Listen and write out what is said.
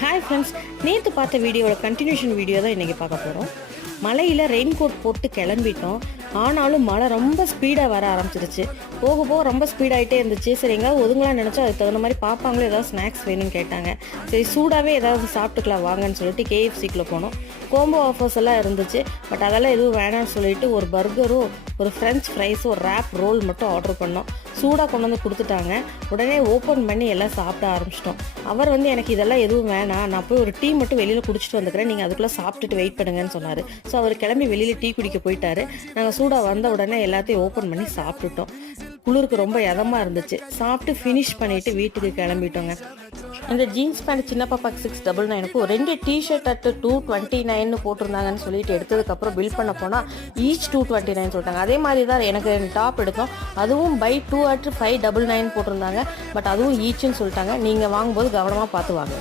Hi friends, நேற்று பார்த்த வீடியோட கண்டினியூஷன் வீடியோ தான் இன்றைக்கி பார்க்க போகிறோம். மழையில் ரெயின் கோட் போட்டு கிளம்பிட்டோம். ஆனாலும் மழை ரொம்ப ஸ்பீடாக வர ஆரம்பிச்சிருச்சு. போக போக ரொம்ப ஸ்பீடாகிட்டே இருந்துச்சு. சரி, எங்கேயாவது ஒதுங்கலாம்னு நினச்சா அதுக்கு தகுந்த மாதிரி பாப்பாங்களும் ஏதாவது ஸ்நாக்ஸ் வேணும்னு கேட்டாங்க. சரி, சூடாகவே ஏதாவது சாப்பிட்டுக்கலாம் வாங்கன்னு சொல்லிட்டு KFCக்குள்ளே போனோம். கோம்போ ஆஃபர்ஸ் எல்லாம் இருந்துச்சு. பட் அதெல்லாம் எதுவும் வேணாம்னு சொல்லிட்டு ஒரு பர்கரும் ஒரு ஃப்ரெஞ்ச் ஃப்ரைஸும் ஒரு ரேப் ரோல் மட்டும் ஆர்டர் பண்ணோம். சூடாக கொண்டு வந்து கொடுத்துட்டாங்க. உடனே ஓப்பன் பண்ணி எல்லாம் சாப்பிட ஆரம்பிச்சிட்டோம். அவர் வந்து எனக்கு இதெல்லாம் எதுவும் வேணாம், நான் போய் ஒரு டீ மட்டும் வெளியில் குடிச்சிட்டு வந்துக்கிறேன், நீங்கள் அதுக்குள்ளே சாப்பிட்டுட்டு வெயிட் பண்ணுங்கன்னு சொன்னார். ஸோ அவர் கிளம்பி வெளியில் டீ குடிக்க போயிட்டாரு. நாங்கள் சூடாக வந்த உடனே எல்லாத்தையும் ஓப்பன் பண்ணி சாப்பிட்டுட்டோம். குளிருக்கு ரொம்ப இதமாக இருந்துச்சு. சாப்பிட்டு ஃபினிஷ் பண்ணிவிட்டு வீட்டுக்கு கிளம்பிட்டோங்க. இந்த ஜீன்ஸ் பேண்ட் சின்ன பாப்பாக்கு 699க்கும் 2 டிஷர்ட் அட் 229 போட்டிருந்தாங்கன்னு சொல்லிட்டு எடுத்ததுக்கப்புறம் பில் பண்ண போனால் ஈச் 229 சொல்லிட்டாங்க. அதே மாதிரி தான் எனக்கு 2 டாப் எடுத்தோம். அதுவும் பை 2 at 599 போட்டிருந்தாங்க. பட் அதுவும் ஈச்சுன்னு சொல்லிட்டாங்க. நீங்கள் வாங்கும்போது கவனமாக பார்த்து வாங்க.